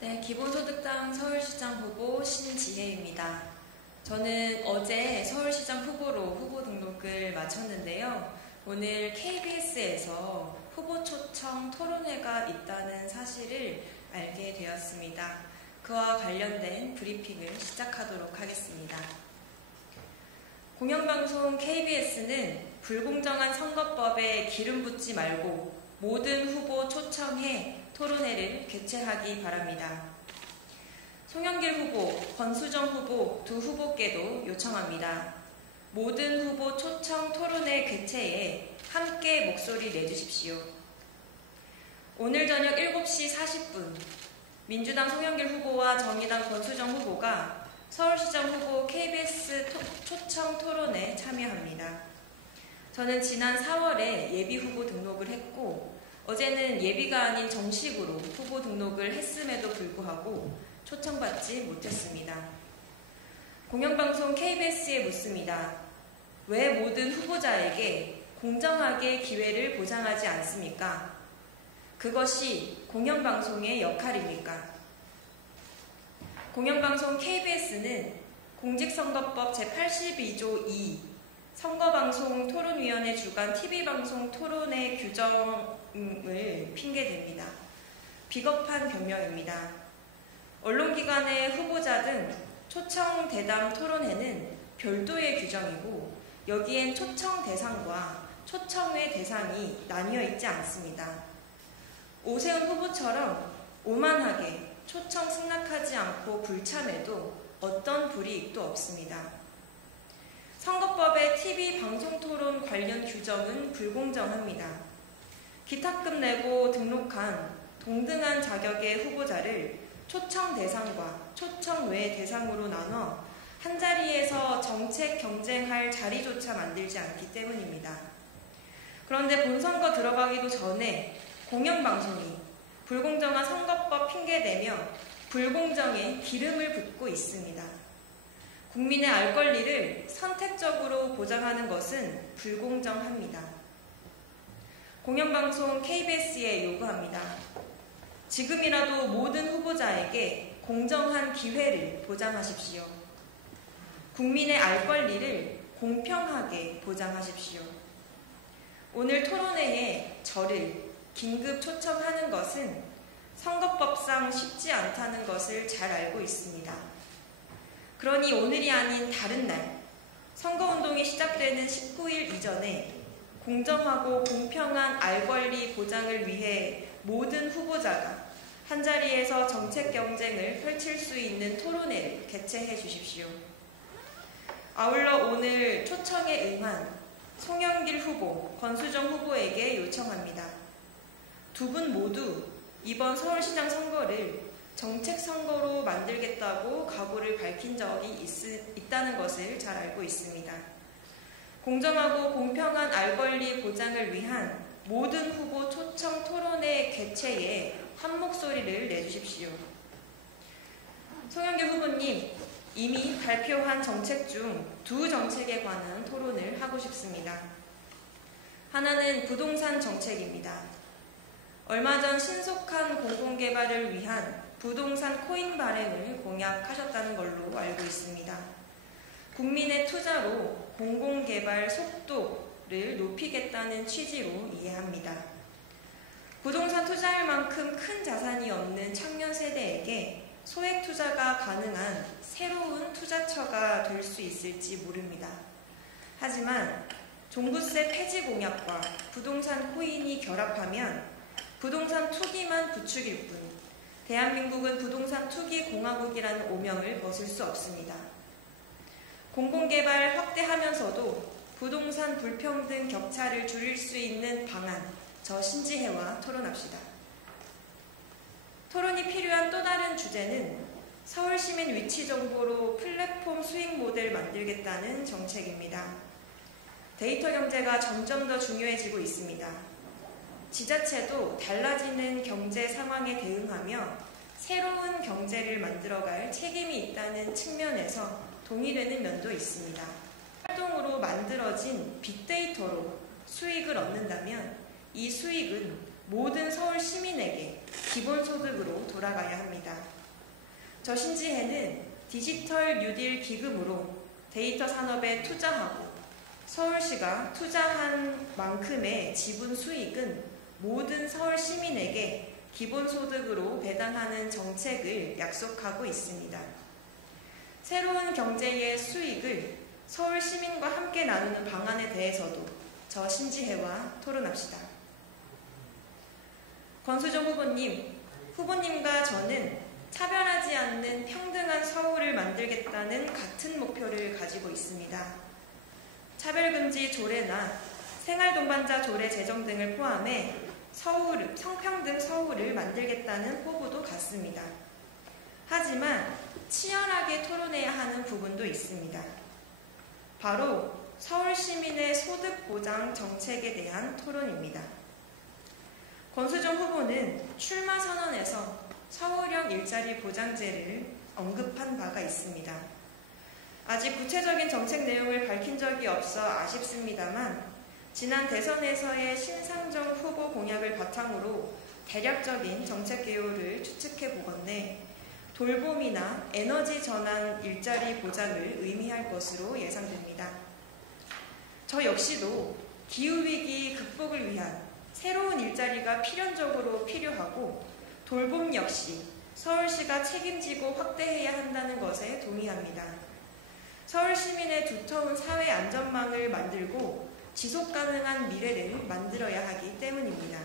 네, 기본소득당 서울시장 후보 신지혜입니다. 저는 어제 서울시장 후보로 후보 등록을 마쳤는데요. 오늘 KBS에서 후보 초청 토론회가 있다는 사실을 알게 되었습니다. 그와 관련된 브리핑을 시작하도록 하겠습니다. 공영방송 KBS는 불공정한 선거법에 기름 붓지 말고 모든 후보 초청해 토론회를 개최하기 바랍니다. 송영길 후보, 권수정 후보 두 후보께도 요청합니다. 모든 후보 초청 토론회 개최에 함께 목소리 내주십시오. 오늘 저녁 7시 40분 민주당 송영길 후보와 정의당 권수정 후보가 서울시장 후보 KBS 초청 토론에 참여합니다. 저는 지난 4월에 예비 후보 등록을 했고 어제는 예비가 아닌 정식으로 후보 등록을 했음에도 불구하고 초청받지 못했습니다. 공영방송 KBS에 묻습니다. 왜 모든 후보자에게 공정하게 기회를 보장하지 않습니까? 그것이 공영방송의 역할입니까? 공영방송 KBS는 공직선거법 제82조 2 선거방송 토론위원회 주관 TV방송 토론회 규정을 핑계댑니다. 비겁한 변명입니다. 언론기관의 후보자 등 초청 대담 토론회는 별도의 규정이고 여기엔 초청 대상과 초청회 대상이 나뉘어 있지 않습니다. 오세훈 후보처럼 오만하게 초청 승낙하지 않고 불참해도 어떤 불이익도 없습니다. 선거법의 TV 방송토론 관련 규정은 불공정합니다. 기탁금 내고 등록한 동등한 자격의 후보자를 초청 대상과 초청 외 대상으로 나눠 한자리에서 정책 경쟁할 자리조차 만들지 않기 때문입니다. 그런데 본선거 들어가기도 전에 공영방송이 불공정한 선거법 핑계대며 불공정에 기름을 붓고 있습니다. 국민의 알 권리를 선택적으로 보장하는 것은 불공정합니다. 공영방송 KBS에 요구합니다. 지금이라도 모든 후보자에게 공정한 기회를 보장하십시오. 국민의 알 권리를 공평하게 보장하십시오. 오늘 토론회에 저를 긴급 초청하는 것은 선거법상 쉽지 않다는 것을 잘 알고 있습니다. 그러니 오늘이 아닌 다른 날, 선거운동이 시작되는 19일 이전에 공정하고 공평한 알 권리 보장을 위해 모든 후보자가 한자리에서 정책 경쟁을 펼칠 수 있는 토론회를 개최해 주십시오. 아울러 오늘 초청에 응한 송영길 후보, 권수정 후보에게 요청합니다. 두 분 모두 이번 서울시장 선거를 정책 선거로 만들겠다고 각오를 밝힌 적이 있다는 것을 잘 알고 있습니다. 공정하고 공평한 알 권리 보장을 위한 모든 후보 초청 토론회 개최에 한 목소리를 내주십시오. 송영길 후보님, 이미 발표한 정책 중 두 정책에 관한 토론을 하고 싶습니다. 하나는 부동산 정책입니다. 얼마 전 신속한 공공개발을 위한 부동산 코인 발행을 공약하셨다는 걸로 알고 있습니다. 국민의 투자로 공공개발 속도를 높이겠다는 취지로 이해합니다. 부동산 투자할 만큼 큰 자산이 없는 청년 세대에게 소액 투자가 가능한 새로운 투자처가 될 수 있을지 모릅니다. 하지만 종부세 폐지 공약과 부동산 코인이 결합하면 부동산 투기만 부추길 뿐 대한민국은 부동산 투기 공화국이라는 오명을 벗을 수 없습니다. 공공개발 확대하면서도 부동산 불평등 격차를 줄일 수 있는 방안, 저 신지혜와 토론합시다. 토론이 필요한 또 다른 주제는 서울시민 위치 정보로 플랫폼 수익 모델 만들겠다는 정책입니다. 데이터 경제가 점점 더 중요해지고 있습니다. 지자체도 달라지는 경제 상황에 대응하며 새로운 경제를 만들어갈 책임이 있다는 측면에서 동의되는 면도 있습니다. 활동으로 만들어진 빅데이터로 수익을 얻는다면 이 수익은 모든 서울 시민에게 기본소득으로 돌아가야 합니다. 저 신지혜는 디지털 뉴딜 기금으로 데이터 산업에 투자하고 서울시가 투자한 만큼의 지분 수익은 모든 서울 시민에게 기본소득으로 배당하는 정책을 약속하고 있습니다. 새로운 경제의 수익을 서울 시민과 함께 나누는 방안에 대해서도 저 신지혜와 토론합시다. 권수정 후보님과 저는 차별하지 않는 평등한 서울을 만들겠다는 같은 목표를 가지고 있습니다. 차별금지 조례나 생활동반자 조례 제정 등을 포함해 성평등 서울을 만들겠다는 포부도 같습니다. 하지만 치열하게 토론해야 하는 부분도 있습니다. 바로 서울 시민의 소득 보장 정책에 대한 토론입니다. 권수정 후보는 출마 선언에서 서울형 일자리 보장제를 언급한 바가 있습니다. 아직 구체적인 정책 내용을 밝힌 적이 없어 아쉽습니다만 지난 대선에서의 신상정 후보 공약을 바탕으로 대략적인 정책 개요를 추측해 보건대 돌봄이나 에너지 전환 일자리 보장을 의미할 것으로 예상됩니다. 저 역시도 기후위기 극복을 위한 새로운 일자리가 필연적으로 필요하고 돌봄 역시 서울시가 책임지고 확대해야 한다는 것에 동의합니다. 서울 시민의 두터운 사회 안전망을 만들고 지속가능한 미래를 만들어야 하기 때문입니다.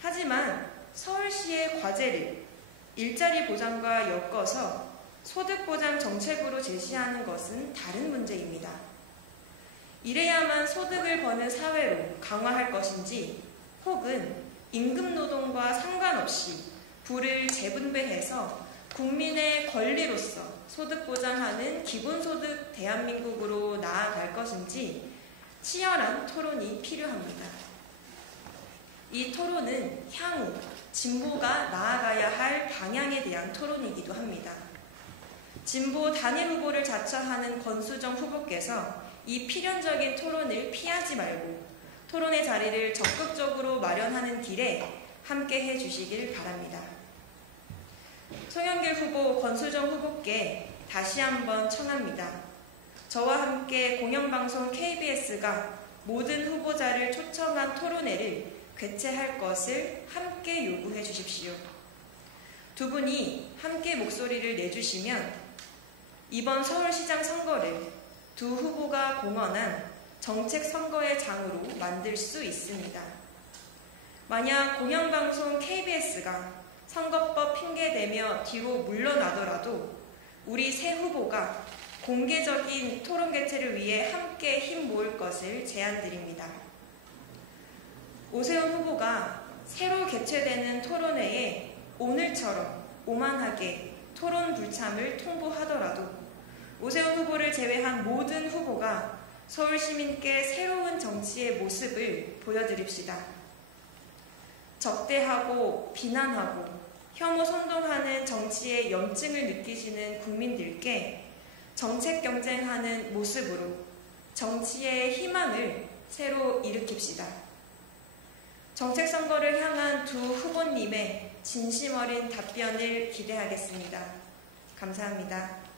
하지만 서울시의 과제를 일자리 보장과 엮어서 소득보장 정책으로 제시하는 것은 다른 문제입니다. 이래야만 소득을 버는 사회로 강화할 것인지 혹은 임금노동과 상관없이 부를 재분배해서 국민의 권리로서 소득 보장하는 기본소득 대한민국으로 나아갈 것인지 치열한 토론이 필요합니다. 이 토론은 향후 진보가 나아가야 할 방향에 대한 토론이기도 합니다. 진보 단일 후보를 자처하는 권수정 후보께서 이 필연적인 토론을 피하지 말고 토론의 자리를 적극적으로 마련하는 길에 함께 해주시길 바랍니다. 송영길 후보, 권수정 후보께 다시 한번 청합니다. 저와 함께 공영방송 KBS가 모든 후보자를 초청한 토론회를 개최할 것을 함께 요구해 주십시오. 두 분이 함께 목소리를 내주시면 이번 서울시장 선거를 두 후보가 공언한 정책 선거의 장으로 만들 수 있습니다. 만약 공영방송 KBS가 선거법 핑계대며 뒤로 물러나더라도 우리 세 후보가 공개적인 토론 개최를 위해 함께 힘 모을 것을 제안드립니다. 오세훈 후보가 새로 개최되는 토론회에 오늘처럼 오만하게 토론 불참을 통보하더라도 오세훈 후보를 제외한 모든 후보가 서울 시민께 새로운 정치의 모습을 보여드립시다. 적대하고 비난하고 혐오 선동하는 정치의 염증을 느끼시는 국민들께 정책 경쟁하는 모습으로 정치의 희망을 새로 일으킵시다. 정책 선거를 향한 두 후보님의 진심 어린 답변을 기대하겠습니다. 감사합니다.